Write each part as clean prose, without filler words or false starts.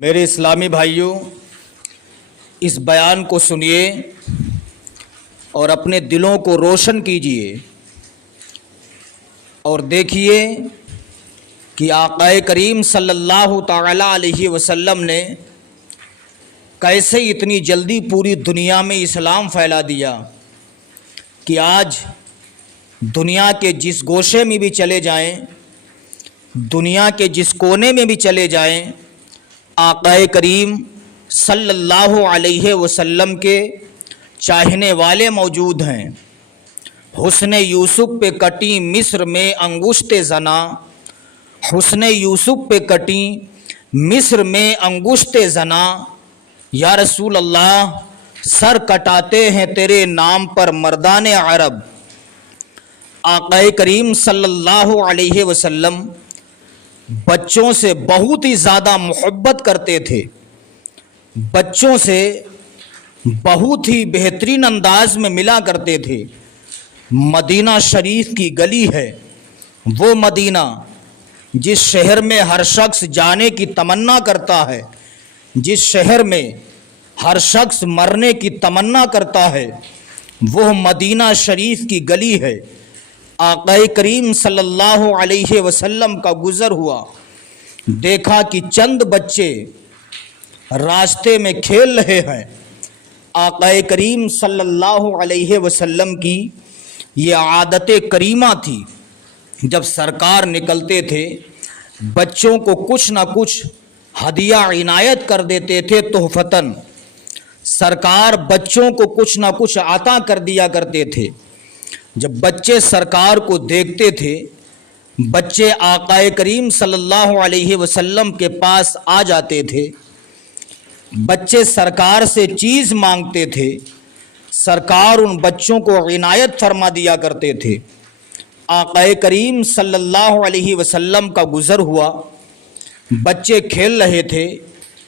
میرے اسلامی بھائیوں، اس بیان کو سنیے اور اپنے دلوں کو روشن کیجیے اور دیکھیے کہ آقا کریم صلی اللہ تعالی علیہ وسلم نے کیسے اتنی جلدی پوری دنیا میں اسلام پھیلا دیا کہ آج دنیا کے جس گوشے میں بھی چلے جائیں، دنیا کے جس کونے میں بھی چلے جائیں، آقا کریم صلی اللہ علیہ وسلم کے چاہنے والے موجود ہیں۔ حسن یوسف پہ کٹی مصر میں انگشت زنا، حسن یوسف پہ کٹی مصر میں انگشت زنا، یا رسول اللہ سر کٹاتے ہیں تیرے نام پر مردان عرب۔ آقا کریم صلی اللہ علیہ وسلم بچوں سے بہت ہی زیادہ محبت کرتے تھے، بچوں سے بہت ہی بہترین انداز میں ملا کرتے تھے۔ مدینہ شریف کی گلی ہے، وہ مدینہ جس شہر میں ہر شخص جانے کی تمنا کرتا ہے، جس شہر میں ہر شخص مرنے کی تمنا کرتا ہے، وہ مدینہ شریف کی گلی ہے۔ آقا کریم صلی اللہ علیہ وسلم کا گزر ہوا، دیکھا کہ چند بچے راستے میں کھیل رہے ہیں۔ آقا کریم صلی اللہ علیہ وسلم کی یہ عادت کریمہ تھی، جب سرکار نکلتے تھے بچوں کو کچھ نہ کچھ ہدیہ عنایت کر دیتے تھے تحفتاً۔ سرکار بچوں کو کچھ نہ کچھ عطا کر دیا کرتے تھے۔ جب بچے سرکار کو دیکھتے تھے، بچے آقا کریم صلی اللہ علیہ وسلم کے پاس آ جاتے تھے، بچے سرکار سے چیز مانگتے تھے، سرکار ان بچوں کو عنایت فرما دیا کرتے تھے۔ آقا کریم صلی اللہ علیہ وسلم کا گزر ہوا، بچے کھیل رہے تھے،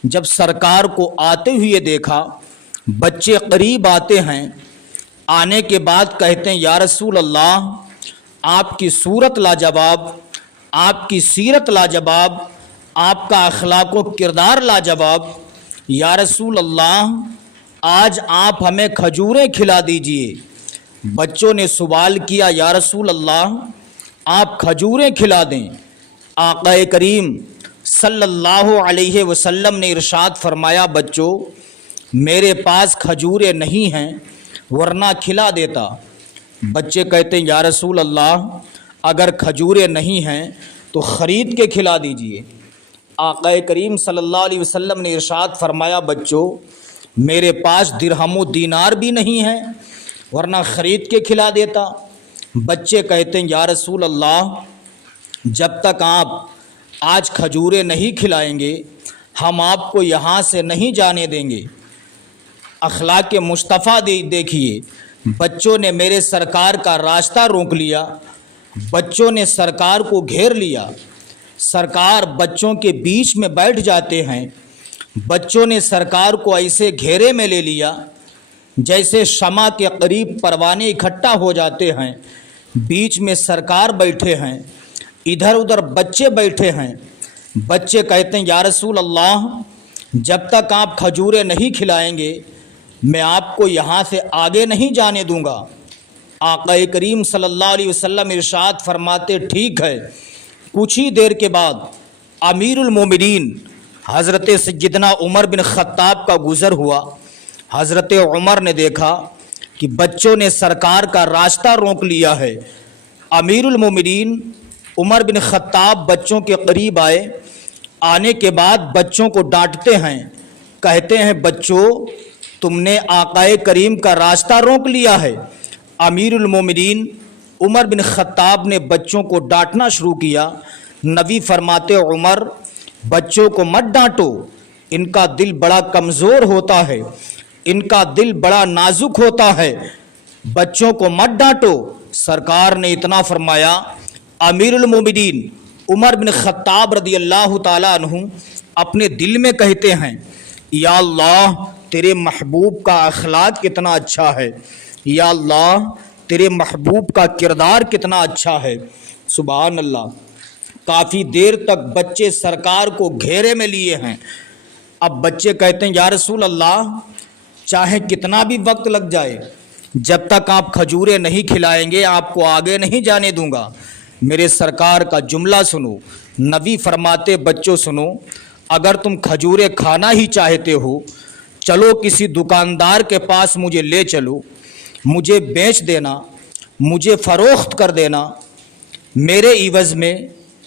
جب سرکار کو آتے ہوئے دیکھا، بچے قریب آتے ہیں، آنے کے بعد کہتے ہیں یا رسول اللہ آپ کی صورت لاجواب، آپ کی سیرت لاجواب، آپ کا اخلاق و کردار لاجواب، یا رسول اللہ آج آپ ہمیں کھجوریں کھلا دیجئے۔ بچوں نے سوال کیا یا رسول اللہ آپ کھجوریں کھلا دیں۔ آقا کریم صلی اللہ علیہ وسلم نے ارشاد فرمایا بچوں میرے پاس کھجوریں نہیں ہیں ورنہ کھلا دیتا۔ بچے کہتے ہیں یا رسول اللہ اگر کھجوریں نہیں ہیں تو خرید کے کھلا دیجئے۔ آقا کریم صلی اللہ علیہ وسلم نے ارشاد فرمایا بچوں میرے پاس درہم و دینار بھی نہیں ہیں ورنہ خرید کے کھلا دیتا۔ بچے کہتے ہیں یا رسول اللہ جب تک آپ آج کھجوریں نہیں کھلائیں گے ہم آپ کو یہاں سے نہیں جانے دیں گے۔ اخلاق مصطفیٰ دیکھیے، بچوں نے میرے سرکار کا راستہ روک لیا، بچوں نے سرکار کو گھیر لیا، سرکار بچوں کے بیچ میں بیٹھ جاتے ہیں، بچوں نے سرکار کو ایسے گھیرے میں لے لیا جیسے شمع کے قریب پروانے اکٹھا ہو جاتے ہیں، بیچ میں سرکار بیٹھے ہیں، ادھر ادھر بچے بیٹھے ہیں۔ بچے کہتے ہیں یا رسول اللہ جب تک آپ کھجوریں نہیں کھلائیں گے میں آپ کو یہاں سے آگے نہیں جانے دوں گا۔ آقا کریم صلی اللہ علیہ وسلم ارشاد فرماتے ٹھیک ہے۔ کچھ ہی دیر کے بعد امیر المومنین حضرت سیدنا عمر بن خطاب کا گزر ہوا۔ حضرت عمر نے دیکھا کہ بچوں نے سرکار کا راستہ روک لیا ہے۔ امیر المومنین عمر بن خطاب بچوں کے قریب آئے، آنے کے بعد بچوں کو ڈانٹتے ہیں، کہتے ہیں بچوں تم نے آقا کریم کا راستہ روک لیا ہے۔ امیر المومنین عمر بن خطاب نے بچوں کو ڈانٹنا شروع کیا۔ نبی فرماتے عمر بچوں کو مت ڈانٹو، ان کا دل بڑا کمزور ہوتا ہے، ان کا دل بڑا نازک ہوتا ہے، بچوں کو مت ڈانٹو۔ سرکار نے اتنا فرمایا، امیر المومنین عمر بن خطاب رضی اللہ تعالیٰ عنہ اپنے دل میں کہتے ہیں یا اللہ تیرے محبوب کا اخلاق کتنا اچھا ہے، یا اللہ تیرے محبوب کا کردار کتنا اچھا ہے۔ سبحان اللہ۔ کافی دیر تک بچے سرکار کو گھیرے میں لیے ہیں، اب بچے کہتے ہیں یا رسول اللہ چاہے کتنا بھی وقت لگ جائے، جب تک آپ کھجوریں نہیں کھلائیں گے آپ کو آگے نہیں جانے دوں گا۔ میرے سرکار کا جملہ سنو، نبی فرماتے بچوں سنو، اگر تم کھجوریں کھانا ہی چاہتے ہو چلو کسی دکاندار کے پاس مجھے لے چلو، مجھے بیچ دینا، مجھے فروخت کر دینا، میرے عوض میں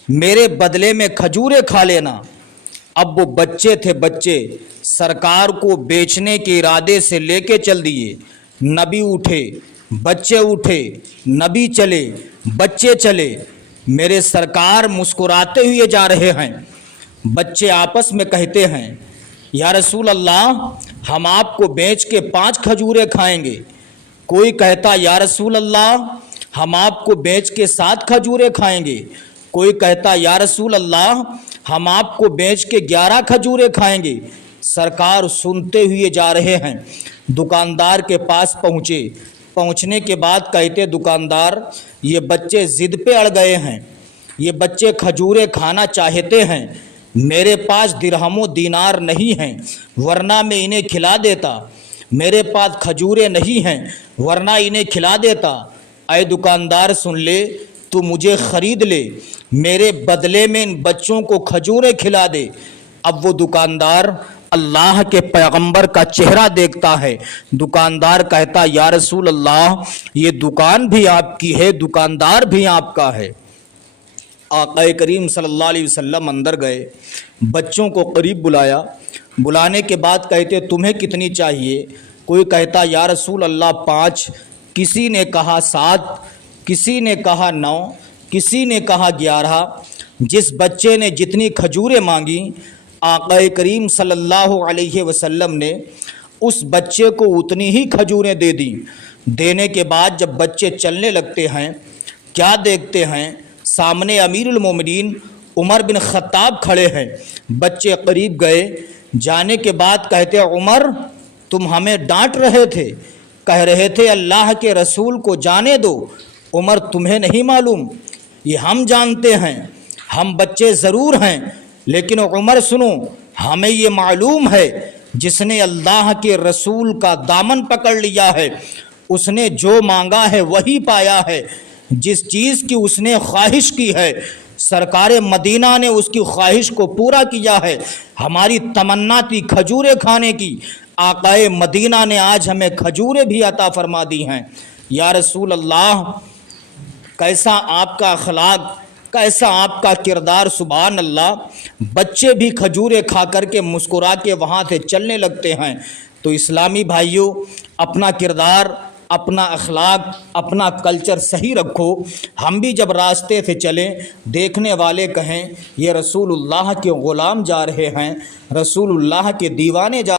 میرے بدلے میں کھجوریں کھا لینا۔ اب وہ بچے تھے، بچے سرکار کو بیچنے کے ارادے سے لے کے چل دیے۔ نبی اٹھے، بچے اٹھے، نبی چلے، بچے چلے، میرے سرکار مسکراتے ہوئے جا رہے ہیں۔ بچے آپس میں کہتے ہیں یا رسول اللہ ہم آپ کو بیچ کے 5 کھجوریں کھائیں گے۔ کوئی کہتا یا رسول اللہ ہم آپ کو بیچ کے 7 کھجوریں کھائیں گے۔ کوئی کہتا یا رسول اللہ ہم آپ کو بیچ کے 11 کھجوریں کھائیں گے۔ سرکار سنتے ہوئے جا رہے ہیں، دکاندار کے پاس پہنچے، پہنچنے کے بعد کہتے دکاندار یہ بچے ضد پہ اڑ گئے ہیں، یہ بچے کھجوریں کھانا چاہتے ہیں، میرے پاس درہم و دینار نہیں ہیں ورنہ میں انہیں کھلا دیتا، میرے پاس کھجوریں نہیں ہیں ورنہ انہیں کھلا دیتا۔ اے دکاندار سن لے، تو مجھے خرید لے، میرے بدلے میں ان بچوں کو کھجوریں کھلا دے۔ اب وہ دکاندار اللہ کے پیغمبر کا چہرہ دیکھتا ہے، دکاندار کہتا یا رسول اللہ یہ دکان بھی آپ کی ہے، دکاندار بھی آپ کا ہے۔ آقا کریم صلی اللہ علیہ وسلم اندر گئے، بچوں کو قریب بلایا، بلانے کے بعد کہتے تمہیں کتنی چاہیے؟ کوئی کہتا یا رسول اللہ 5، کسی نے کہا 7، کسی نے کہا 9، کسی نے کہا 11۔ جس بچے نے جتنی کھجوریں مانگی آقا کریم صلی اللہ علیہ وسلم نے اس بچے کو اتنی ہی کھجوریں دے دیں۔ دینے کے بعد جب بچے چلنے لگتے ہیں کیا دیکھتے ہیں؟ سامنے امیر المومنین عمر بن خطاب کھڑے ہیں۔ بچے قریب گئے، جانے کے بعد کہتے عمر تم ہمیں ڈانٹ رہے تھے، کہہ رہے تھے اللہ کے رسول کو جانے دو۔ عمر تمہیں نہیں معلوم، یہ ہم جانتے ہیں، ہم بچے ضرور ہیں، لیکن عمر سنو ہمیں یہ معلوم ہے جس نے اللہ کے رسول کا دامن پکڑ لیا ہے اس نے جو مانگا ہے وہی پایا ہے، جس چیز کی اس نے خواہش کی ہے سرکار مدینہ نے اس کی خواہش کو پورا کیا ہے۔ ہماری تمنا تھی کھجوریں کھانے کی، آقا مدینہ نے آج ہمیں کھجوریں بھی عطا فرما دی ہیں۔ یا رسول اللہ کیسا آپ کا اخلاق، کیسا آپ کا کردار، سبحان اللہ۔ بچے بھی کھجوریں کھا کر کے مسکرا کے وہاں سے چلنے لگتے ہیں۔ تو اسلامی بھائیوں اپنا کردار، اپنا اخلاق، اپنا کلچر صحیح رکھو۔ ہم بھی جب راستے سے چلیں دیکھنے والے کہیں یہ رسول اللہ کے غلام جا رہے ہیں، رسول اللہ کے دیوانے جا